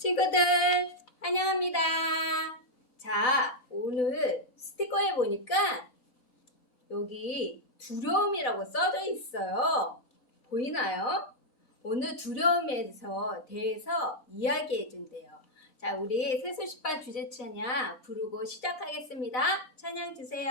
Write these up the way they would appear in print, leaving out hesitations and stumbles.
친구들 환영합니다. 자, 오늘 스티커에 보니까 여기 두려움이라고 써져 있어요. 보이나요? 오늘 두려움에 대해서 이야기해 준대요. 자, 우리 세수시반 주제 찬양 부르고 시작하겠습니다. 찬양 주세요.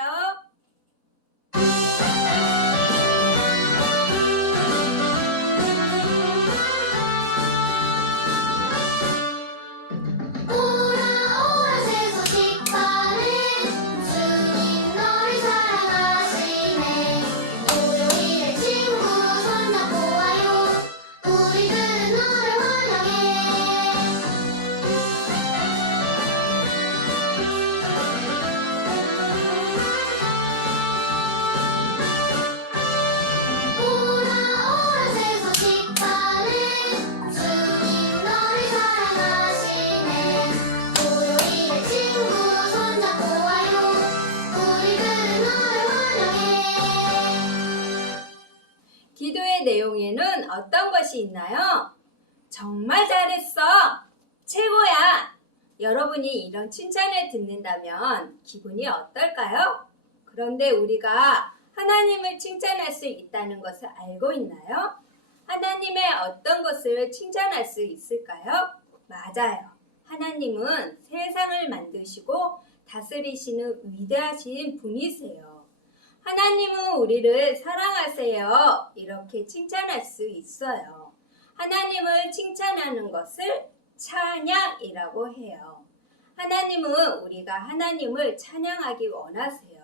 기도의 내용에는 어떤 것이 있나요? 정말 잘했어! 최고야! 여러분이 이런 칭찬을 듣는다면 기분이 어떨까요? 그런데 우리가 하나님을 칭찬할 수 있다는 것을 알고 있나요? 하나님의 어떤 것을 칭찬할 수 있을까요? 맞아요. 하나님은 세상을 만드시고 다스리시는 위대하신 분이세요. 하나님은 우리를 사랑하세요. 이렇게 칭찬할 수 있어요. 하나님을 칭찬하는 것을 찬양이라고 해요. 하나님은 우리가 하나님을 찬양하기 원하세요.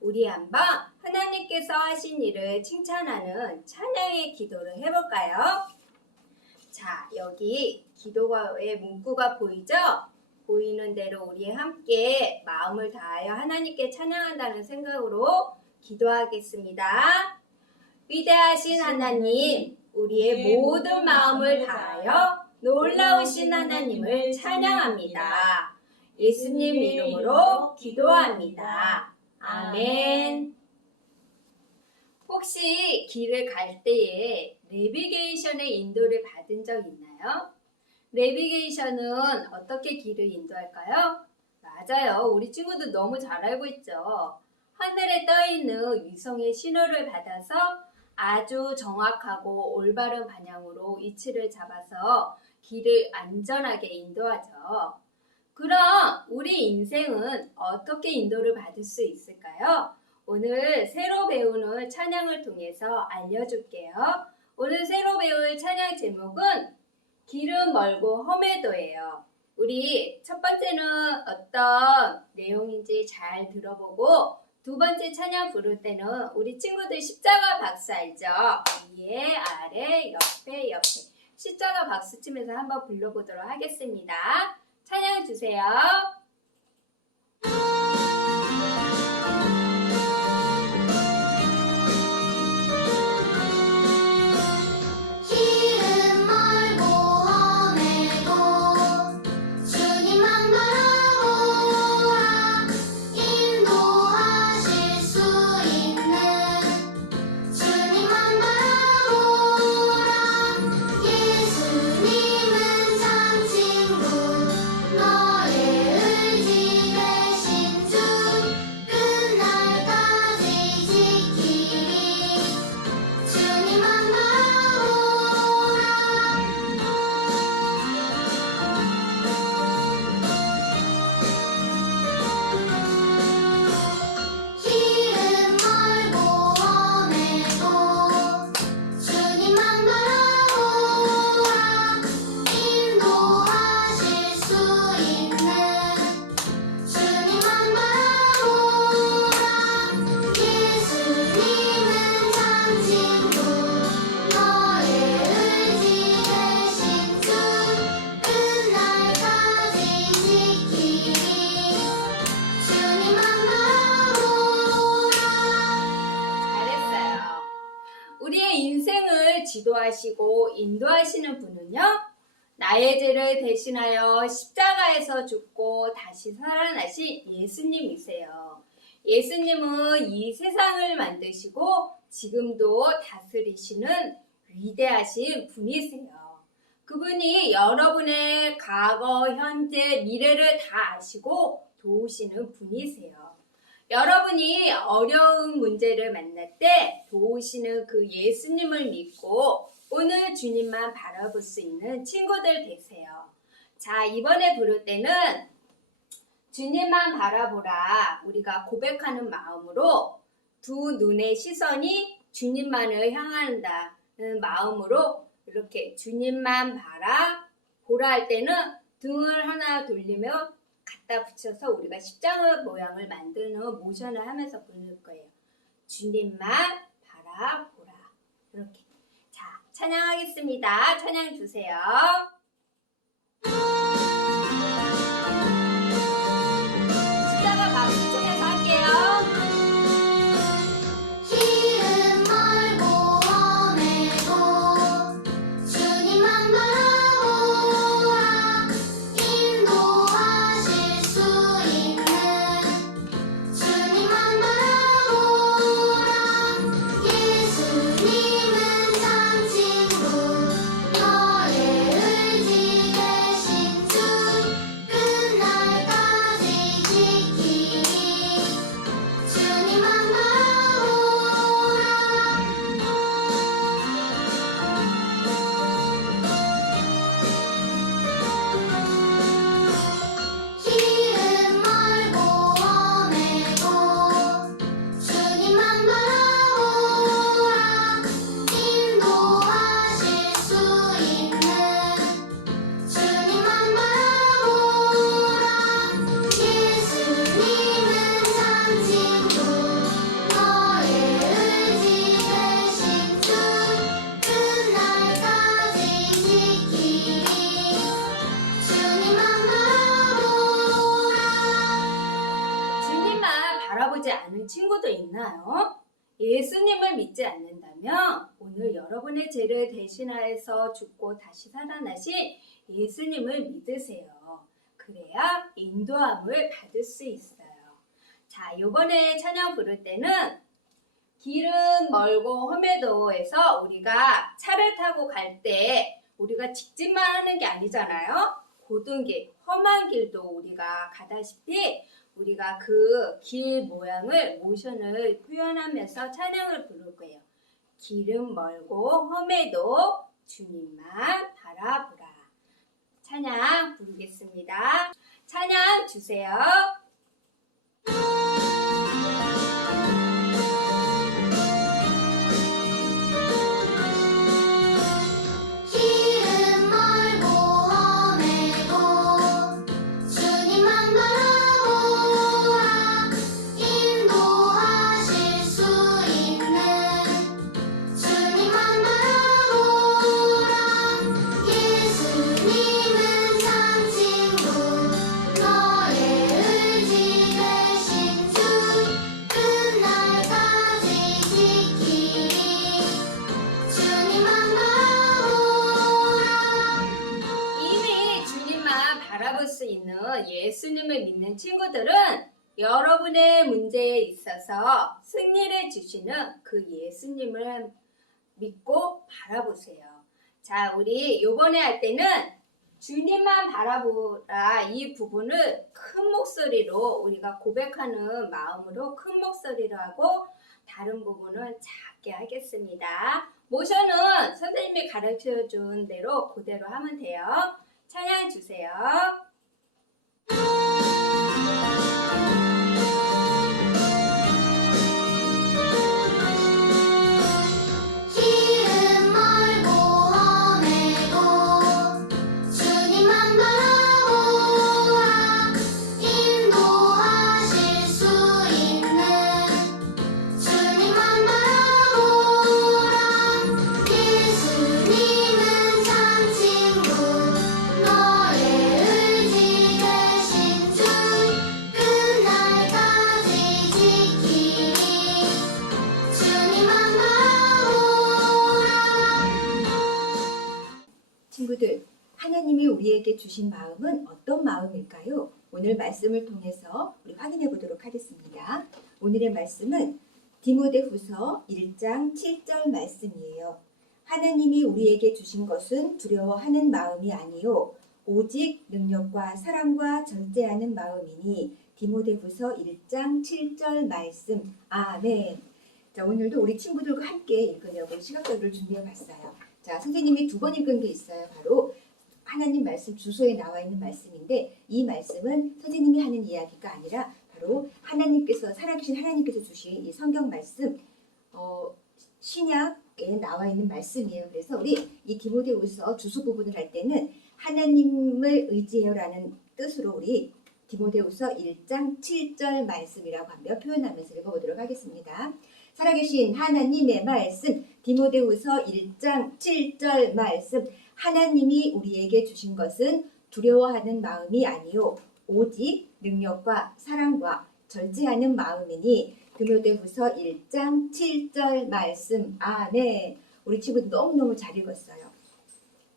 우리 한번 하나님께서 하신 일을 칭찬하는 찬양의 기도를 해볼까요? 자, 여기 기도의 문구가 보이죠? 보이는 대로 우리 함께 마음을 다하여 하나님께 찬양한다는 생각으로 기도하겠습니다. 위대하신 하나님, 우리의 모든 마음을 다하여 놀라우신 하나님을 찬양합니다. 예수님 이름으로 기도합니다. 아멘. 혹시 길을 갈 때에 내비게이션의 인도를 받은 적 있나요? 내비게이션은 어떻게 길을 인도할까요? 맞아요. 우리 친구들 너무 잘 알고 있죠. 하늘에 떠있는 위성의 신호를 받아서 아주 정확하고 올바른 방향으로 위치를 잡아서 길을 안전하게 인도하죠. 그럼 우리 인생은 어떻게 인도를 받을 수 있을까요? 오늘 새로 배우는 찬양을 통해서 알려줄게요. 오늘 새로 배울 찬양 제목은 길은 멀고 험해도예요. 우리 첫 번째는 어떤 내용인지 잘 들어보고 두 번째 찬양 부를 때는 우리 친구들 십자가 박수 알죠? 위에, 아래, 옆에 십자가 박수 치면서 한번 불러보도록 하겠습니다. 찬양 주세요. 지도하시고 인도하시는 분은요, 나의 죄를 대신하여 십자가에서 죽고 다시 살아나신 예수님이세요. 예수님은 이 세상을 만드시고 지금도 다스리시는 위대하신 분이세요. 그분이 여러분의 과거, 현재, 미래를 다 아시고 도우시는 분이세요. 여러분이 어려운 문제를 만날 때 도우시는 그 예수님을 믿고 오늘 주님만 바라볼 수 있는 친구들 되세요. 자, 이번에 부를 때는 주님만 바라보라 우리가 고백하는 마음으로 두 눈의 시선이 주님만을 향한다는 마음으로 이렇게 주님만 바라보라 할 때는 등을 하나 돌리며 갖다 붙여서 우리가 십자가 모양을 만드는 모션을 하면서 부를 거예요. 주님만 바라보라. 이렇게. 자, 찬양하겠습니다. 찬양 주세요. 십자가 박수 치면서 할게요. 길은 멀고 험해도 주님만 바라보라 인도하실 수 있는 주님만 바라보라 예수님은 참 친구 너의 의지 되신 주 끝날까지 지키리 주님만 길은 멀고 험해도 주님만 바라보라 인도하실 수 있는 주님만 바라보라 예수님은 참 친구 너의 의지 되신 주 끝날까지 지키리 주님만 바라보라 주님만 바라보지 않은 친구도 있나요? 예수님을 믿지 않는다면 오늘 여러분의 죄를 대신하여서 죽고 다시 살아나신 예수님을 믿으세요. 그래야 인도함을 받을 수 있어요. 자, 요번에 찬양 부를 때는 길은 멀고 험해도에서 우리가 차를 타고 갈 때 우리가 직진만 하는 게 아니잖아요. 고든 길, 험한 길도 우리가 가다시피 우리가 그 길 모양을 모션을 표현하면서 찬양을 부를 거예요. 길은 멀고 험해도 주님만 바라보라. 찬양 부르겠습니다. 찬양 주세요. 길은 멀고 험해도 주님만 바라보라 인도하실 수 있는 주님만 바라보라 예수님은 참 친구 너의 의지 되신 주 끝날까지 지키리 주님만 바라보라 이미 주님만 바라볼 수 있는 예수님을 믿는 친구들은 여러분의 문제에 있어서 승리를 주시는 그 예수님을 믿고 바라보세요. 자, 우리 요번에 할 때는 주님만 바라보라 이 부분을 큰 목소리로 우리가 고백하는 마음으로 큰 목소리로 하고 다른 부분은 작게 하겠습니다. 모션은 선생님이 가르쳐 준 대로 그대로 하면 돼요. 찬양 주세요. 길은 멀고 험해도 주님만 바라보라 인도하실 수 있는 주님만 바라보라 예수님은 참 친구 너의 의지 되신 주 끝날까지 지키리 주님만 바라보라 친구들, 하나님이 우리에게 주신 마음은 어떤 마음일까요? 오늘 말씀을 통해서 우리 확인해 보도록 하겠습니다. 오늘의 말씀은 디모데후서 1장 7절 말씀이에요. 하나님이 우리에게 주신 것은 두려워하는 마음이 아니요 오직 능력과 사랑과 절제하는 마음이니 디모데후서 1장 7절 말씀. 아멘. 자, 오늘도 우리 친구들과 함께 읽으려고 시각적으로 준비해 봤어요. 자, 선생님이 두 번 읽은 게 있어요. 바로 하나님 말씀 주소에 나와 있는 말씀인데 이 말씀은 선생님이 하는 이야기가 아니라 바로 하나님께서 살아계신 하나님께서 주신 이 성경 말씀 신약에 나와 있는 말씀이에요. 그래서 우리 이 디모데후서 주소 부분을 할 때는 하나님을 의지해요라는 뜻으로 우리 디모데후서 1장 7절 말씀이라고 하며 표현하면서 읽어보도록 하겠습니다. 살아계신 하나님의 말씀 디모데후서 1장 7절 말씀. 하나님이 우리에게 주신 것은 두려워하는 마음이 아니요 오직 능력과 사랑과 절제하는 마음이니 디모데후서 1장 7절 말씀. 아멘. 우리 친구들 너무너무 잘 읽었어요.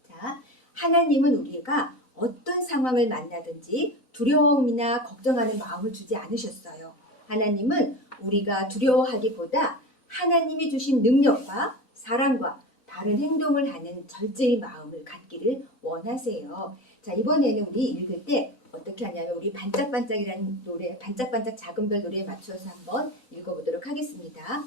자, 하나님은 우리가 어떤 상황을 만나든지 두려움이나 걱정하는 마음을 주지 않으셨어요. 하나님은 우리가 두려워하기보다 하나님이 주신 능력과 사랑과 바른 행동을 하는 절제의 마음을 갖기를 원하세요. 자, 이번에는 우리 읽을 때 어떻게 하냐면 우리 반짝반짝이라는 노래, 반짝반짝 작은 별 노래에 맞춰서 한번 읽어보도록 하겠습니다.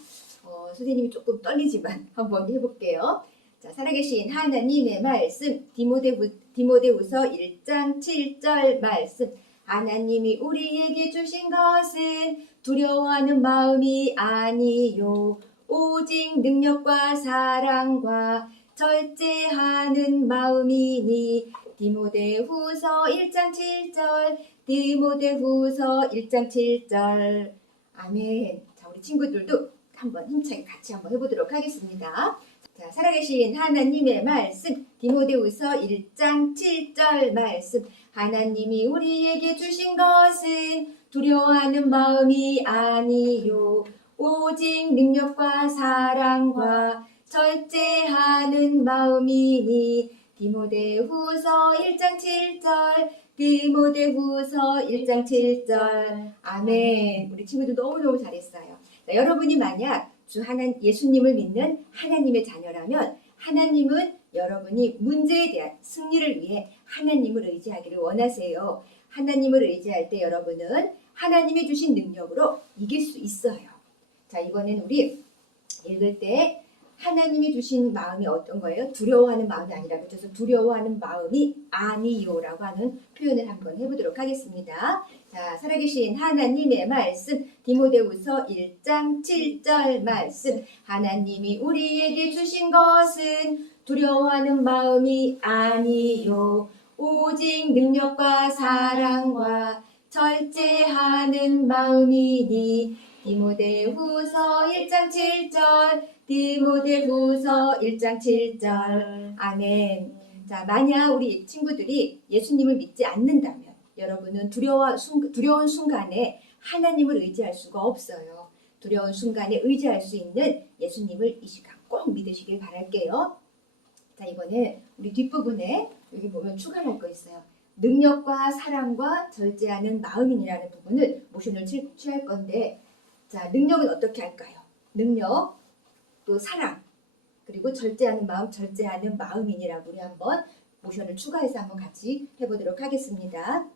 선생님이 조금 떨리지만 한번 해볼게요. 자, 살아계신 하나님의 말씀 디모데후서 1장 7절 말씀. 하나님이 우리에게 주신 것은 두려워하는 마음이 아니요 오직 능력과 사랑과 절제하는 마음이니 디모데후서 1장 7절 디모데후서 1장 7절. 아멘. 자, 우리 친구들도 한번 힘차게 같이 한번 해보도록 하겠습니다. 자, 살아계신 하나님의 말씀 디모데후서 1장 7절 말씀. 하나님이 우리에게 주신 것은 두려워하는 마음이 아니요 오직 능력과 사랑과 절제하는 마음이니 디모데후서 1장 7절 디모데후서 1장 7절. 아멘. 우리 친구들 너무너무 잘했어요. 자, 여러분이 만약 예수님을 믿는 하나님의 자녀라면 하나님은 여러분이 문제에 대한 승리를 위해 하나님을 의지하기를 원하세요. 하나님을 의지할 때 여러분은 하나님이 주신 능력으로 이길 수 있어요. 자, 이번엔 우리 읽을 때 하나님이 주신 마음이 어떤 거예요? 두려워하는 마음이 아니라 그래서 두려워하는 마음이 아니요라고 하는 표현을 한번 해보도록 하겠습니다. 자, 살아계신 하나님의 말씀 디모데후서 1장 7절 말씀. 하나님이 우리에게 주신 것은 두려워하는 마음이 아니요 오직 능력과 사랑과 절제하는 마음이니 디모데후서 1장 7절 디모데후서 1장 7절. 아멘. 자, 만약 우리 친구들이 예수님을 믿지 않는다면 여러분은 두려운 순간에 하나님을 의지할 수가 없어요. 두려운 순간에 의지할 수 있는 예수님을 이 시간 꼭 믿으시길 바랄게요. 자, 이번에 우리 뒷부분에 여기 보면 추가할 거 있어요. 능력과 사랑과 절제하는 마음이라는 부분을 모션을 취할 건데, 자, 능력은 어떻게 할까요? 능력, 또 사랑, 그리고 절제하는 마음, 절제하는 마음이라고 우리 한번 모션을 추가해서 한번 같이 해보도록 하겠습니다.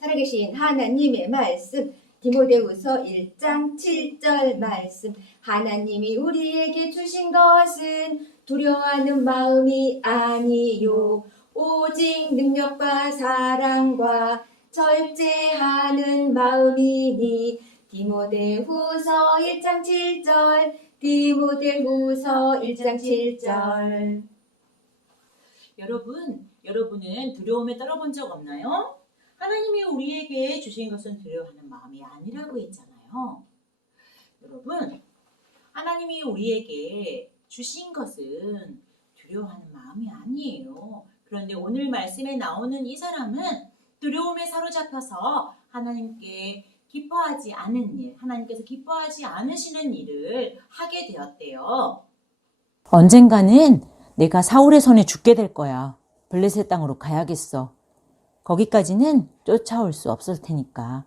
살아계신 하나님의 말씀 디모데후서 1장 7절 말씀. 하나님이 우리에게 주신 것은 두려워하는 마음이 아니요 오직 능력과 사랑과 절제하는 마음이니 디모데후서 1장 7절 디모데후서 1장 7절. 여러분은 두려움에 떨어본 적 없나요? 하나님이 우리에게 주신 것은 두려워하는 마음이 아니라고 했잖아요. 여러분, 하나님이 우리에게 주신 것은 두려워하는 마음이 아니에요. 그런데 오늘 말씀에 나오는 이 사람은 두려움에 사로잡혀서 하나님께 기뻐하지 않은 일, 하나님께서 기뻐하지 않으시는 일을 하게 되었대요. 언젠가는 내가 사울의 손에 죽게 될 거야. 블레셋 땅으로 가야겠어. 거기까지는 쫓아올 수 없을 테니까.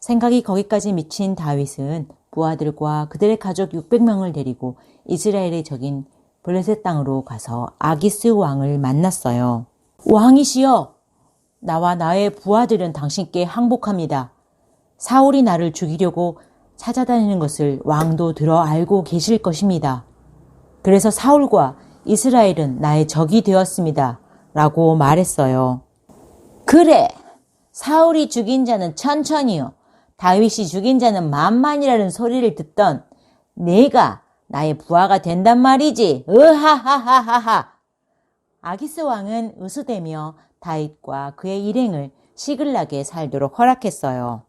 생각이 거기까지 미친 다윗은 부하들과 그들의 가족 600명을 데리고 이스라엘의 적인 블레셋 땅으로 가서 아기스 왕을 만났어요. 왕이시여, 나와 나의 부하들은 당신께 항복합니다. 사울이 나를 죽이려고 찾아다니는 것을 왕도 들어 알고 계실 것입니다. 그래서 사울과 이스라엘은 나의 적이 되었습니다. 라고 말했어요. 그래, 사울이 죽인 자는 천천히요, 다윗이 죽인 자는 만만이라는 소리를 듣던 내가 나의 부하가 된단 말이지. 으하하하하하. 아기스 왕은 으스대며 다윗과 그의 일행을 시글락에 살도록 허락했어요.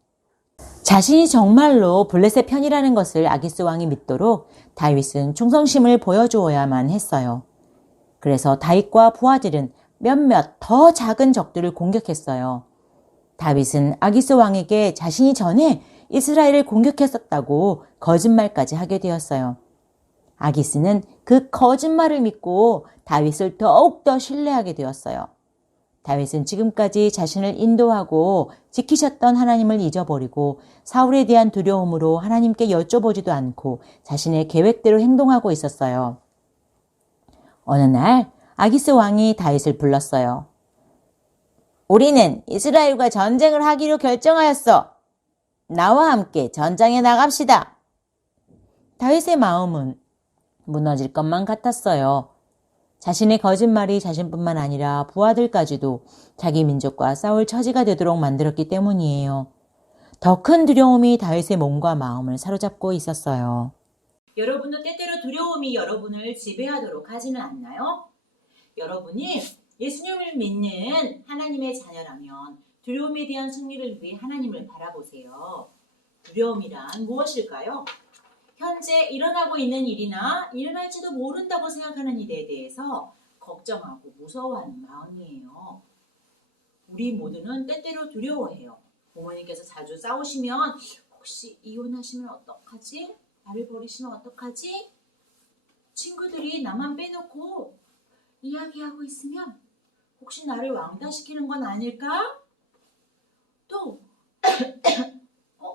자신이 정말로 블레셋 편이라는 것을 아기스 왕이 믿도록 다윗은 충성심을 보여주어야만 했어요. 그래서 다윗과 부하들은 몇몇 더 작은 적들을 공격했어요. 다윗은 아기스 왕에게 자신이 전에 이스라엘을 공격했었다고 거짓말까지 하게 되었어요. 아기스는 그 거짓말을 믿고 다윗을 더욱더 신뢰하게 되었어요. 다윗은 지금까지 자신을 인도하고 지키셨던 하나님을 잊어버리고 사울에 대한 두려움으로 하나님께 여쭤보지도 않고 자신의 계획대로 행동하고 있었어요. 어느 날 아기스 왕이 다윗을 불렀어요. 우리는 이스라엘과 전쟁을 하기로 결정하였어. 나와 함께 전장에 나갑시다. 다윗의 마음은 무너질 것만 같았어요. 자신의 거짓말이 자신뿐만 아니라 부하들까지도 자기 민족과 싸울 처지가 되도록 만들었기 때문이에요. 더 큰 두려움이 다윗의 몸과 마음을 사로잡고 있었어요. 여러분도 때때로 두려움이 여러분을 지배하도록 하지는 않나요? 여러분이 예수님을 믿는 하나님의 자녀라면 두려움에 대한 승리를 위해 하나님을 바라보세요. 두려움이란 무엇일까요? 현재 일어나고 있는 일이나 일어날지도 모른다고 생각하는 일에 대해서 걱정하고 무서워하는 마음이에요. 우리 모두는 때때로 두려워해요. 부모님께서 자주 싸우시면 혹시 이혼하시면 어떡하지? 나를 버리시면 어떡하지? 친구들이 나만 빼놓고 이야기하고 있으면 혹시 나를 왕따시키는 건 아닐까? 또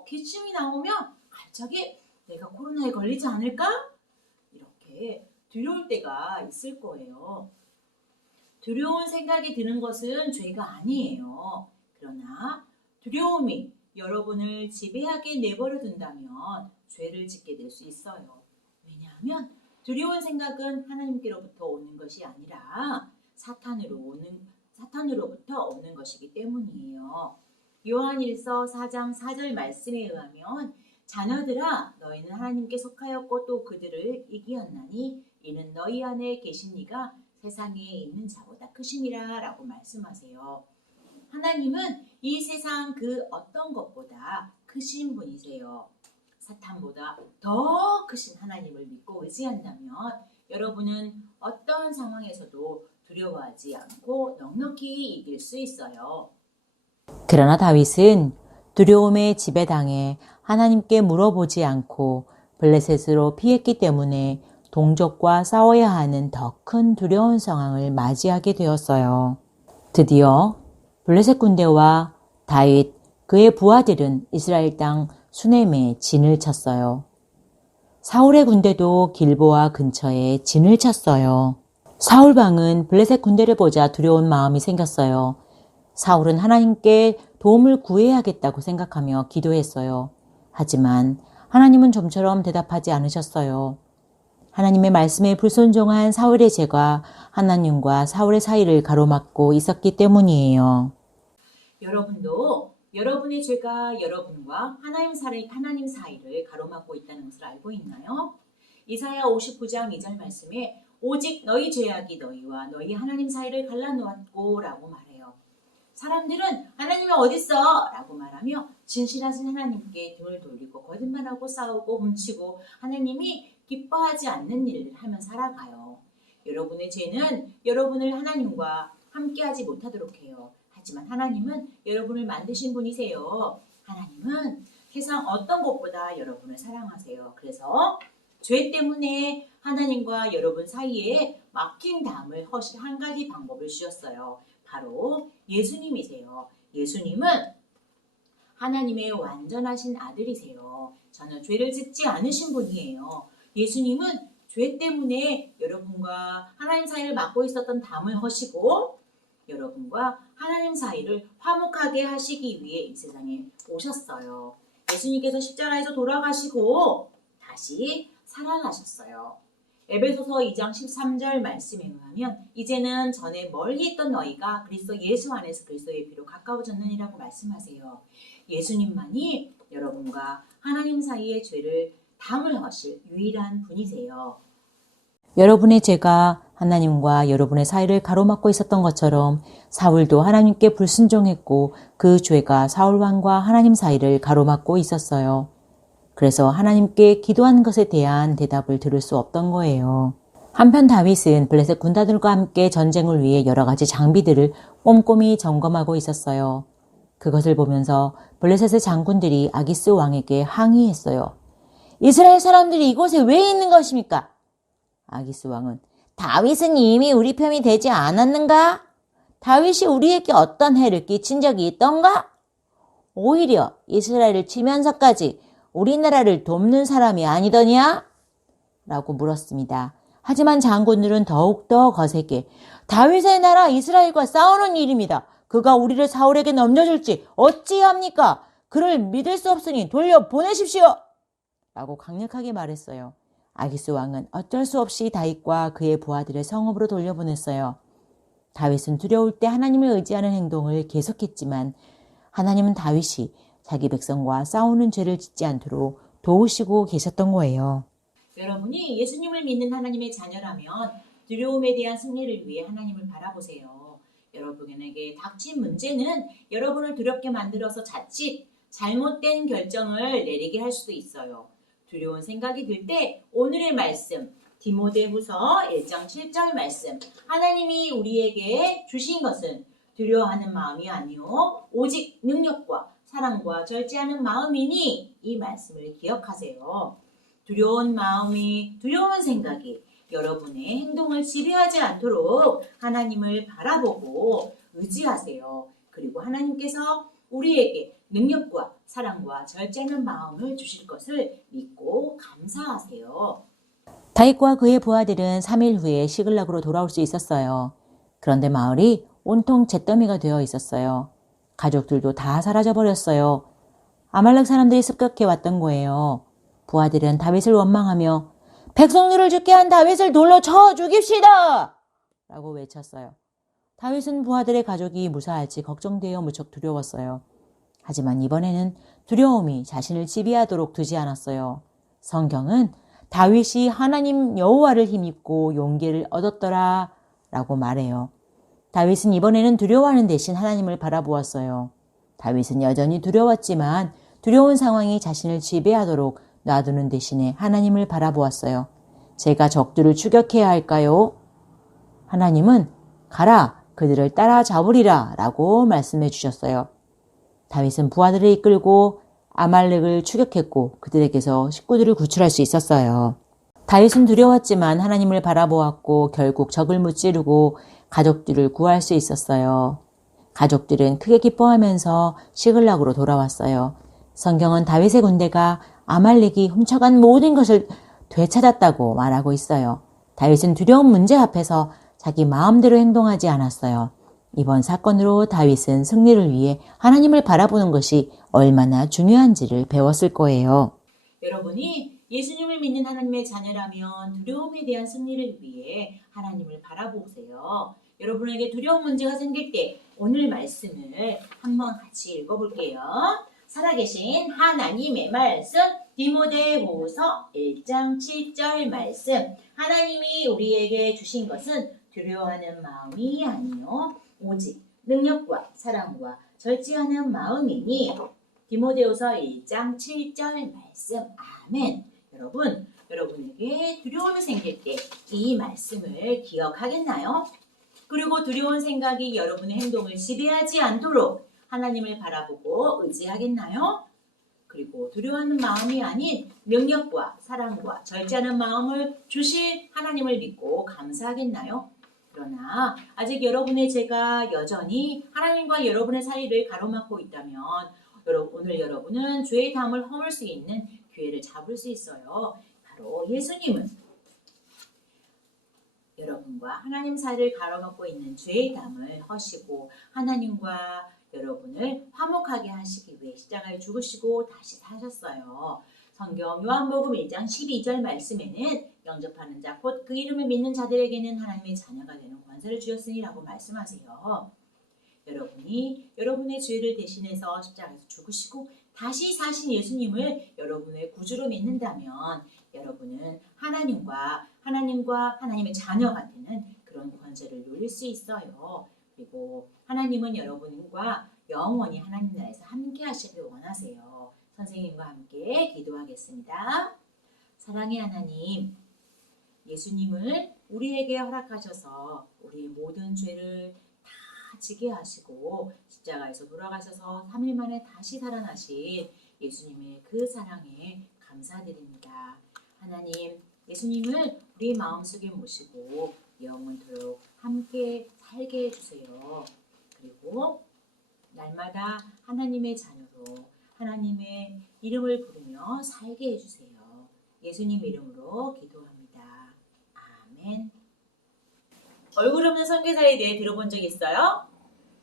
기침이 나오면 갑자기 내가 코로나에 걸리지 않을까? 이렇게 두려울 때가 있을 거예요. 두려운 생각이 드는 것은 죄가 아니에요. 그러나 두려움이 여러분을 지배하게 내버려 둔다면 죄를 짓게 될 수 있어요. 왜냐하면 두려운 생각은 하나님께로부터 오는 것이 아니라 사탄으로부터 오는 것이기 때문이에요. 요한일서 4장 4절 말씀에 의하면 자녀들아 너희는 하나님께 속하였고 또 그들을 이기었나니 이는 너희 안에 계신 이가 세상에 있는 자보다 크심이라 라고 말씀하세요. 하나님은 이 세상 그 어떤 것보다 크신 분이세요. 사탄보다 더 크신 하나님을 믿고 의지한다면 여러분은 어떤 상황에서도 두려워하지 않고 넉넉히 이길 수 있어요. 그러나 다윗은 두려움에 지배당해 하나님께 물어보지 않고 블레셋으로 피했기 때문에 동족과 싸워야 하는 더 큰 두려운 상황을 맞이하게 되었어요. 드디어 블레셋 군대와 다윗, 그의 부하들은 이스라엘 땅 수넴에 진을 쳤어요. 사울의 군대도 길보아 근처에 진을 쳤어요. 사울방은 블레셋 군대를 보자 두려운 마음이 생겼어요. 사울은 하나님께 도움을 구해야겠다고 생각하며 기도했어요. 하지만 하나님은 좀처럼 대답하지 않으셨어요. 하나님의 말씀에 불순종한 사울의 죄가 하나님과 사울의 사이를 가로막고 있었기 때문이에요. 여러분도 여러분의 죄가 여러분과 하나님 사이를 가로막고 있다는 것을 알고 있나요? 이사야 59장 2절 말씀에 오직 너희 죄악이 너희와 너희 하나님 사이를 갈라놓았고 라고 말해요. 사람들은 하나님이 어딨어? 라고 말하며 진실하신 하나님께 등을 돌리고 거짓말하고 싸우고 훔치고 하나님이 기뻐하지 않는 일을 하며 살아가요. 여러분의 죄는 여러분을 하나님과 함께하지 못하도록 해요. 하지만 하나님은 여러분을 만드신 분이세요. 하나님은 세상 어떤 것보다 여러분을 사랑하세요. 그래서 죄 때문에 하나님과 여러분 사이에 막힌 담을 허실 한 가지 방법을 주셨어요. 바로 예수님이세요. 예수님은 하나님의 완전하신 아들이세요. 전혀 죄를 짓지 않으신 분이에요. 예수님은 죄 때문에 여러분과 하나님 사이를 막고 있었던 담을 허시고 여러분과 하나님 사이를 화목하게 하시기 위해 이 세상에 오셨어요. 예수님께서 십자가에서 돌아가시고 다시 살아나셨어요. 에베소서 2장 13절 말씀에 의하면 이제는 전에 멀리 있던 너희가 그리스도 예수 안에서 그리스도의 피로 가까워졌느니라고 말씀하세요. 예수님만이 여러분과 하나님 사이의 죄를 담을 하실 유일한 분이세요. 여러분의 죄가 하나님과 여러분의 사이를 가로막고 있었던 것처럼 사울도 하나님께 불순종했고 그 죄가 사울왕과 하나님 사이를 가로막고 있었어요. 그래서 하나님께 기도한 것에 대한 대답을 들을 수 없던 거예요. 한편 다윗은 블레셋 군단들과 함께 전쟁을 위해 여러 가지 장비들을 꼼꼼히 점검하고 있었어요. 그것을 보면서 블레셋의 장군들이 아기스 왕에게 항의했어요. 이스라엘 사람들이 이곳에 왜 있는 것입니까? 아기스 왕은 다윗은 이미 우리 편이 되지 않았는가? 다윗이 우리에게 어떤 해를 끼친 적이 있던가? 오히려 이스라엘을 치면서까지 우리나라를 돕는 사람이 아니더냐? 라고 물었습니다. 하지만 장군들은 더욱더 거세게 다윗의 나라 이스라엘과 싸우는 일입니다. 그가 우리를 사울에게 넘겨줄지 어찌합니까? 그를 믿을 수 없으니 돌려보내십시오. 라고 강력하게 말했어요. 아기스 왕은 어쩔 수 없이 다윗과 그의 부하들의 성읍으로 돌려보냈어요. 다윗은 두려울 때 하나님을 의지하는 행동을 계속했지만 하나님은 다윗이 자기 백성과 싸우는 죄를 짓지 않도록 도우시고 계셨던 거예요. 여러분이 예수님을 믿는 하나님의 자녀라면 두려움에 대한 승리를 위해 하나님을 바라보세요. 여러분에게 닥친 문제는 여러분을 두렵게 만들어서 자칫 잘못된 결정을 내리게 할 수도 있어요. 두려운 생각이 들 때 오늘의 말씀 디모데후서 1장 7절 말씀 하나님이 우리에게 주신 것은 두려워하는 마음이 아니요 오직 능력과 사랑과 절제하는 마음이니 이 말씀을 기억하세요. 두려운 마음이 두려운 생각이 여러분의 행동을 지배하지 않도록 하나님을 바라보고 의지하세요. 그리고 하나님께서 우리에게 능력과 사랑과 절제하는 마음을 주실 것을 믿고 감사하세요. 다윗과 그의 부하들은 3일 후에 시글락으로 돌아올 수 있었어요. 그런데 마을이 온통 잿더미가 되어 있었어요. 가족들도 다 사라져버렸어요. 아말렉 사람들이 습격해 왔던 거예요. 부하들은 다윗을 원망하며 백성들을 죽게 한 다윗을 돌로 쳐 죽입시다! 라고 외쳤어요. 다윗은 부하들의 가족이 무사할지 걱정되어 무척 두려웠어요. 하지만 이번에는 두려움이 자신을 지배하도록 두지 않았어요. 성경은 다윗이 하나님 여호와를 힘입고 용기를 얻었더라 라고 말해요. 다윗은 이번에는 두려워하는 대신 하나님을 바라보았어요. 다윗은 여전히 두려웠지만 두려운 상황이 자신을 지배하도록 놔두는 대신에 하나님을 바라보았어요. 제가 적들을 추격해야 할까요? 하나님은 가라 그들을 따라잡으리라 라고 말씀해 주셨어요. 다윗은 부하들을 이끌고 아말렉을 추격했고 그들에게서 식구들을 구출할 수 있었어요. 다윗은 두려웠지만 하나님을 바라보았고 결국 적을 무찌르고 가족들을 구할 수 있었어요. 가족들은 크게 기뻐하면서 시글락으로 돌아왔어요. 성경은 다윗의 군대가 아말렉이 훔쳐간 모든 것을 되찾았다고 말하고 있어요. 다윗은 두려운 문제 앞에서 자기 마음대로 행동하지 않았어요. 이번 사건으로 다윗은 승리를 위해 하나님을 바라보는 것이 얼마나 중요한지를 배웠을 거예요. 여러분이 예수님을 믿는 하나님의 자녀라면 두려움에 대한 승리를 위해 하나님을 바라보세요. 여러분에게 두려운 문제가 생길 때 오늘 말씀을 한번 같이 읽어볼게요. 살아계신 하나님의 말씀 디모데후서 1장 7절 말씀 하나님이 우리에게 주신 것은 두려워하는 마음이 아니요 오직 능력과 사랑과 절제하는 마음이니 디모데후서 1장 7절 말씀 아멘. 여러분에게 두려움이 생길 때 이 말씀을 기억하겠나요? 그리고 두려운 생각이 여러분의 행동을 지배하지 않도록 하나님을 바라보고 의지하겠나요? 그리고 두려워하는 마음이 아닌 능력과 사랑과 절제하는 마음을 주실 하나님을 믿고 감사하겠나요? 그러나 아직 여러분의 죄가 여전히 하나님과 여러분의 사이를 가로막고 있다면 오늘 여러분은 죄의 담을 허물 수 있는 기회를 잡을 수 있어요. 바로 예수님은 여러분과 하나님 사이를 가로막고 있는 죄의 담을 허시고 하나님과 여러분을 화목하게 하시기 위해 십자가에 죽으시고 다시 사셨어요. 성경 요한복음 1장 12절 말씀에는 영접하는 자 곧 그 이름을 믿는 자들에게는 하나님의 자녀가 되는 권세를 주었으니라고 말씀하세요. 여러분이 여러분의 죄를 대신해서 십자가에서 죽으시고 다시 사신 예수님을 여러분의 구주로 믿는다면 여러분은 하나님과 하나님의 자녀가 되는 그런 권세를 누릴 수 있어요. 그리고 하나님은 여러분과 영원히 하나님 나라에서 함께 하시길 원하세요. 선생님과 함께 기도하겠습니다. 사랑의 하나님, 예수님을 우리에게 허락하셔서 우리의 모든 죄를 다 지게 하시고 십자가에서 돌아가셔서 3일 만에 다시 살아나신 예수님의 그 사랑에 감사드립니다. 하나님, 예수님을 우리 마음속에 모시고 영원토록 함께 살게 해주세요. 그리고 날마다 하나님의 자녀로 하나님의 이름을 부르며 살게 해주세요. 예수님 이름으로 기도합니다. 아멘. 얼굴 없는 선교사에 대해 들어본 적 있어요?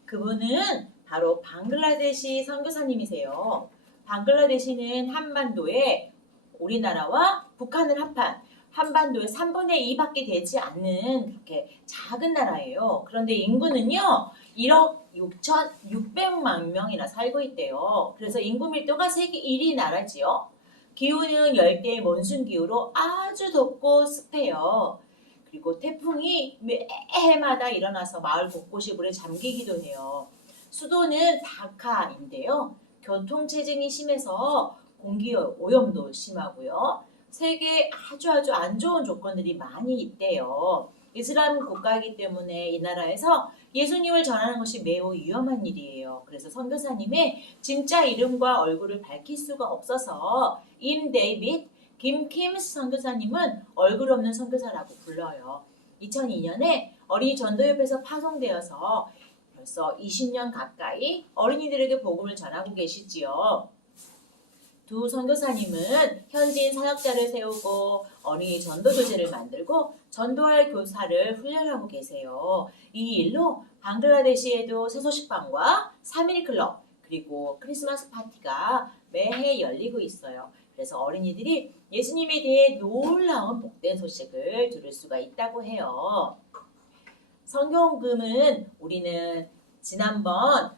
그분은 바로 방글라데시 선교사님이세요. 방글라데시는 한반도에 우리나라와 북한을 합한 한반도의 3분의 2밖에 되지 않는 그렇게 작은 나라예요. 그런데 인구는요 1억 6,600만 명이나 살고 있대요. 그래서 인구 밀도가 세계 1위 나라지요. 기후는 열대 몬순 기후로 아주 덥고 습해요. 그리고 태풍이 매해마다 일어나서 마을 곳곳이 물에 잠기기도 해요. 수도는 다카인데요. 교통체증이 심해서 공기 오염도 심하고요. 세계에 아주 안 좋은 조건들이 많이 있대요. 이슬람 국가이기 때문에 이 나라에서 예수님을 전하는 것이 매우 위험한 일이에요. 그래서 선교사님의 진짜 이름과 얼굴을 밝힐 수가 없어서 임 데이빗 김킴스 선교사님은 얼굴 없는 선교사라고 불러요. 2002년에 어린이 전도협에서 파송되어서 벌써 20년 가까이 어린이들에게 복음을 전하고 계시지요. 두 선교사님은 현지인 사역자를 세우고 어린이 전도 교재를 만들고 전도할 교사를 훈련하고 계세요. 이 일로 방글라데시에도 새소식방과 3.1 클럽 그리고 크리스마스 파티가 매해 열리고 있어요. 그래서 어린이들이 예수님에 대해 놀라운 복된 소식을 들을 수가 있다고 해요. 성경금은 우리는 지난번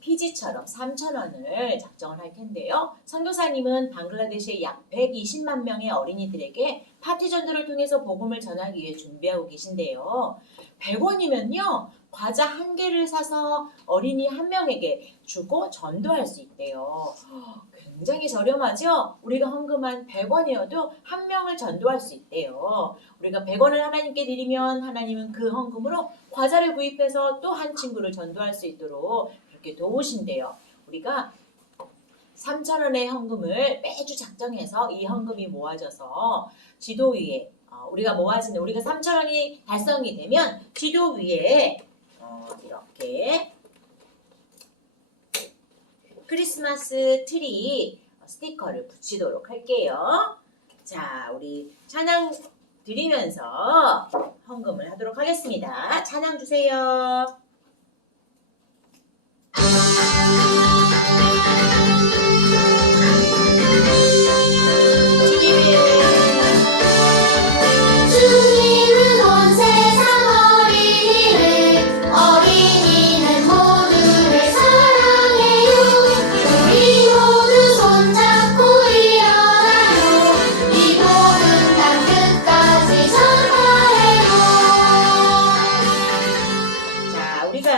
피지처럼 3,000원을 작정을 할 텐데요. 선교사님은 방글라데시의 약 120만 명의 어린이들에게 파티 전도를 통해서 복음을 전하기 위해 준비하고 계신데요. 100원이면요. 과자 1개를 사서 어린이 1명에게 주고 전도할 수 있대요. 굉장히 저렴하죠? 우리가 헌금한 100원이어도 1명을 전도할 수 있대요. 우리가 100원을 하나님께 드리면 하나님은 그 헌금으로 과자를 구입해서 또 한 친구를 전도할 수 있도록 그렇게 도우신대요. 우리가 3,000원의 헌금을 매주 작정해서 이 헌금이 모아져서 지도 위에 우리가 3,000원이 달성이 되면 지도 위에 이렇게 크리스마스 트리 스티커를 붙이도록 할게요. 자, 우리 찬양 드리면서 헌금을 하도록 하겠습니다. 찬양 주세요. 주님은 온 세상 어린이는 모두를 사랑해요. 우리 모두 손잡고 일어나요. 이 복음 땅 끝까지 전하래요. 자, 우리가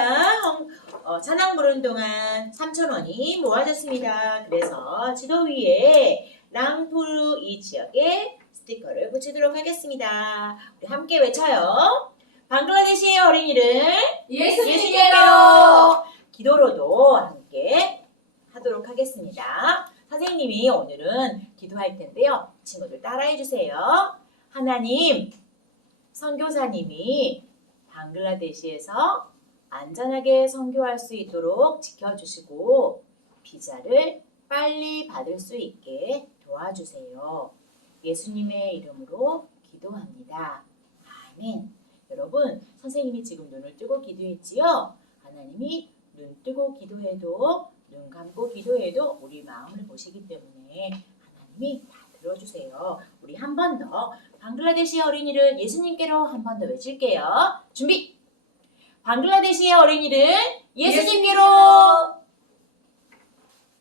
찬양 부르는 동안 3,000원이 모아졌습니다. 그래서 지도 위에 랑푸르 이 지역에 스티커를 붙이도록 하겠습니다. 우리 함께 외쳐요. 방글라데시의 어린이를 예수님께로 기도로도 함께 하도록 하겠습니다. 선생님이 오늘은 기도할 텐데요. 친구들 따라해 주세요. 하나님, 선교사님이 방글라데시에서 안전하게 선교할 수 있도록 지켜주시고 비자를 빨리 받을 수 있게 도와주세요. 예수님의 이름으로 기도합니다. 아멘. 여러분, 선생님이 지금 눈을 뜨고 기도했지요? 하나님이 눈 뜨고 기도해도 눈 감고 기도해도 우리 마음을 보시기 때문에 하나님이 다 들어주세요. 우리 한 번 더 방글라데시의 어린이를 예수님께로 한 번 더 외칠게요. 준비! 방글라데시의 어린이를 예수님께로!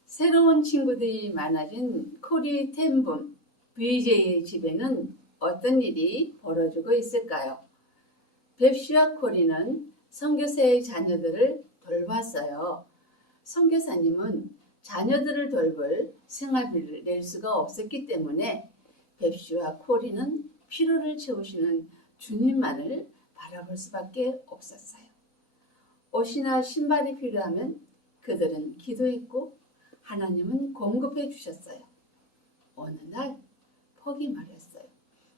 새로운 친구들이 많아진 코리 템붐 VJ의 집에는 어떤 일이 벌어지고 있을까요? 뱁시와 코리는 선교사의 자녀들을 돌봤어요. 선교사님은 자녀들을 돌볼 생활비를 낼 수가 없었기 때문에 뱁시와 코리는 피로를 채우시는 주님만을 바라볼 수밖에 없었어요. 옷이나 신발이 필요하면 그들은 기도했고 하나님은 공급해 주셨어요. 어느 날 퍽이 말했어요.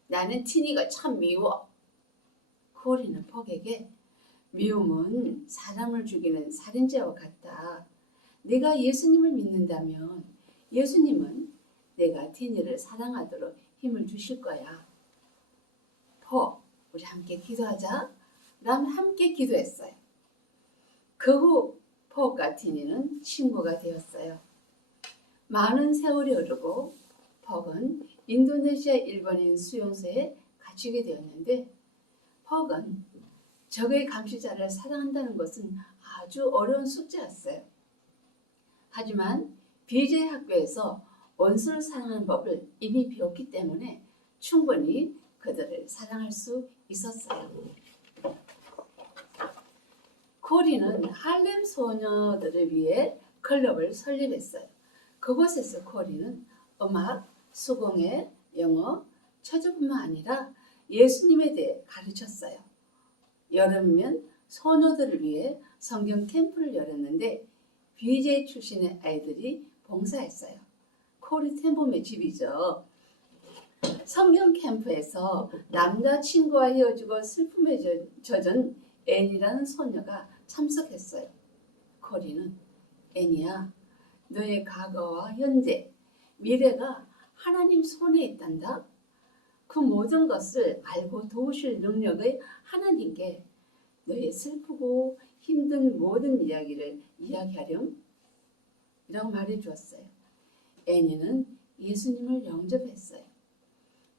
나는 티니가 참 미워. 코리는 퍽에게 미움은 사람을 죽이는 살인죄와 같다. 네가 예수님을 믿는다면 예수님은 내가 티니를 사랑하도록 힘을 주실 거야. 퍽, 우리 함께 기도하자. 라면 함께 기도했어요. 그 후 퍽과 티니는 친구가 되었어요. 많은 세월이 흐르고 퍽은 인도네시아 일본인 수용소에 갇히게 되었는데 퍽은 적의 감시자를 사랑한다는 것은 아주 어려운 숙제였어요. 하지만 BJ 학교에서 원수를 사랑하는 법을 이미 배웠기 때문에 충분히 그들을 사랑할 수 있었어요. 코리는 할렘 소녀들을 위해 클럽을 설립했어요. 그곳에서 코리는 음악, 수공예, 영어, 체조뿐만 아니라 예수님에 대해 가르쳤어요. 여름이면 소녀들을 위해 성경 캠프를 열었는데 BJ 출신의 아이들이 봉사했어요. 코리 템범의 집이죠. 성경 캠프에서 남자친구와 헤어지고 슬픔에 젖은 앤이라는 소녀가 참석했어요. 코리는 앤이야, 너의 과거와 현재, 미래가 하나님 손에 있단다. 그 모든 것을 알고 도우실 능력의 하나님께 너의 슬프고 힘든 모든 이야기를 이야기하렴. 이라고 말해 주었어요. 애니는 예수님을 영접했어요.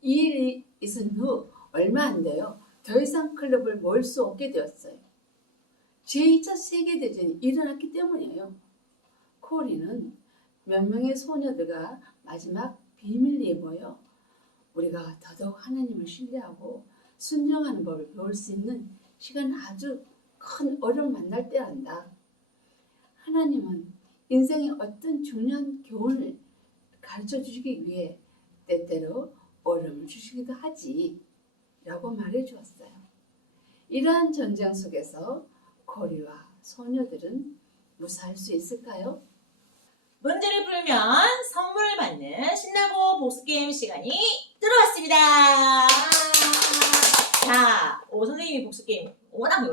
이 일이 있은 후 얼마 안 돼요. 더 이상 클럽을 모일 수 없게 되었어요. 제2차 세계대전이 일어났기 때문이에요. 코리는 몇 명의 소녀들과 마지막 비밀리에 모여 우리가 더더욱 하나님을 신뢰하고 순종하는 법을 배울 수 있는 시간 아주 큰 어려움 만날 때란다. 하나님은 인생의 어떤 중요한 교훈을 가르쳐 주시기 위해 때때로 어려움을 주시기도 하지 라고 말해 주었어요. 이러한 전쟁 속에서 코리와 소녀들은 무사할 수 있을까요? 문제를 풀면 선물을 받는 신나고 복습게임 시간이 들어왔습니다. 자, 선생님이 복습게임 워낙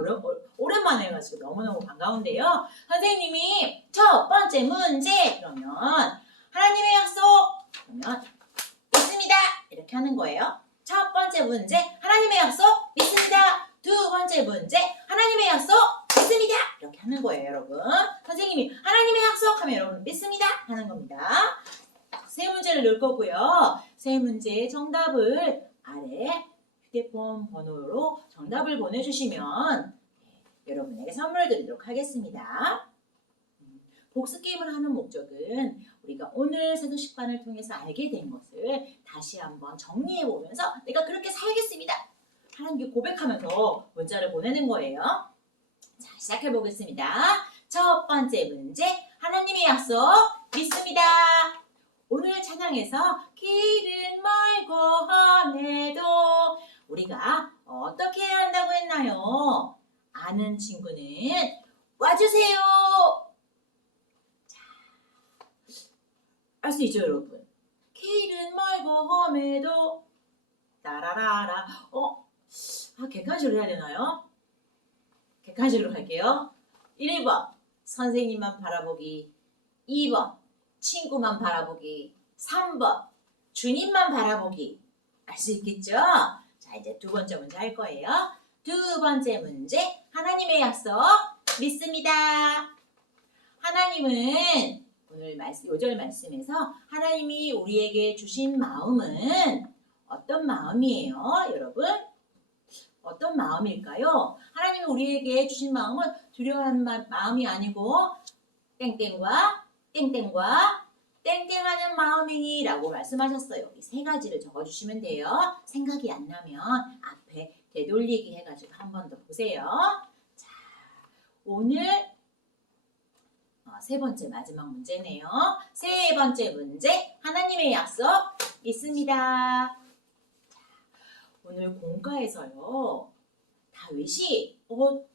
오랜만에 해가지고 너무너무 반가운데요. 선생님이 첫 번째 문제 그러면 하나님의 약속 그러면 믿습니다 이렇게 하는 거예요. 첫 번째 문제 하나님의 약속 믿습니다. 두 번째 문제 하나님의 약속 믿습니다 이렇게 하는 거예요. 여러분 선생님이 하나님의 약속 하면 여러분 믿습니다 하는 겁니다. 세 문제를 넣을 거고요. 세 문제의 정답을 아래 휴대폰 번호로 정답을 보내주시면 여러분에게 선물 드리도록 하겠습니다. 복습 게임을 하는 목적은 우리가 오늘 세도식반을 통해서 알게 된 것을 다시 한번 정리해보면서 내가 그렇게 살겠습니다 하나님께 고백하면서 문자를 보내는 거예요. 자, 시작해보겠습니다. 첫 번째 문제 하나님의 약속 믿습니다. 오늘 찬양에서 길은 멀고 험해도 우리가 어떻게 해야 한다고 했나요? 아는 친구는 와주세요. 자, 알 수 있죠 여러분? 길은 멀고 험해도 따라라라 객관식으로 해야 되나요? 객관식으로 할게요. 1번 선생님만 바라보기 2번 친구만 바라보기 3번 주님만 바라보기 알 수 있겠죠? 자, 자, 이제 두 번째 문제 할 거예요. 두 번째 문제, 하나님의 약속 믿습니다. 하나님은 오늘 요절 말씀에서 하나님이 우리에게 주신 마음은 어떤 마음이에요, 여러분? 어떤 마음일까요? 하나님이 우리에게 주신 마음은 두려워하는 마음이 아니고 땡땡과 땡땡과 땡땡하는 마음이니 라고 말씀하셨어요. 이 세 가지를 적어주시면 돼요. 생각이 안 나면 앞에 되돌리기 해가지고 한 번 더 보세요. 자, 오늘 세 번째 마지막 문제네요. 세 번째 문제, 하나님의 약속 있습니다. 오늘 공과에서요, 다윗이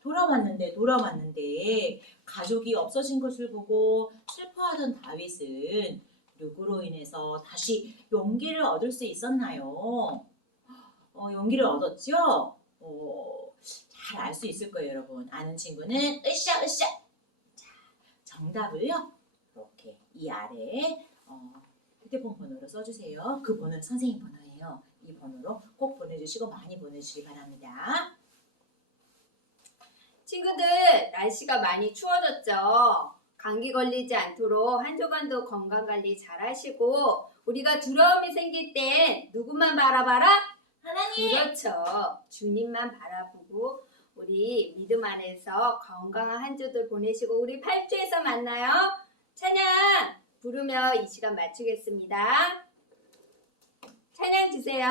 돌아왔는데 가족이 없어진 것을 보고 슬퍼하던 다윗은 누구로 인해서 다시 용기를 얻을 수 있었나요? 용기를 얻었죠? 잘 알 수 있을 거예요, 여러분. 아는 친구는 으쌰. 자, 정답을요, 이렇게 이 아래에 휴대폰 번호로 써주세요. 그 번호는 선생님 번호예요. 이 번호로 꼭 보내주시고 많이 보내주시기 바랍니다. 친구들, 날씨가 많이 추워졌죠? 감기 걸리지 않도록 한 주간도 건강관리 잘 하시고, 우리가 두려움이 생길 땐 누구만 바라봐라? 하나님! 그렇죠. 주님만 바라보고 우리 믿음 안에서 건강한 한 주들 보내시고 우리 8주에서 만나요. 찬양 부르며 이 시간 마치겠습니다. 찬양 주세요.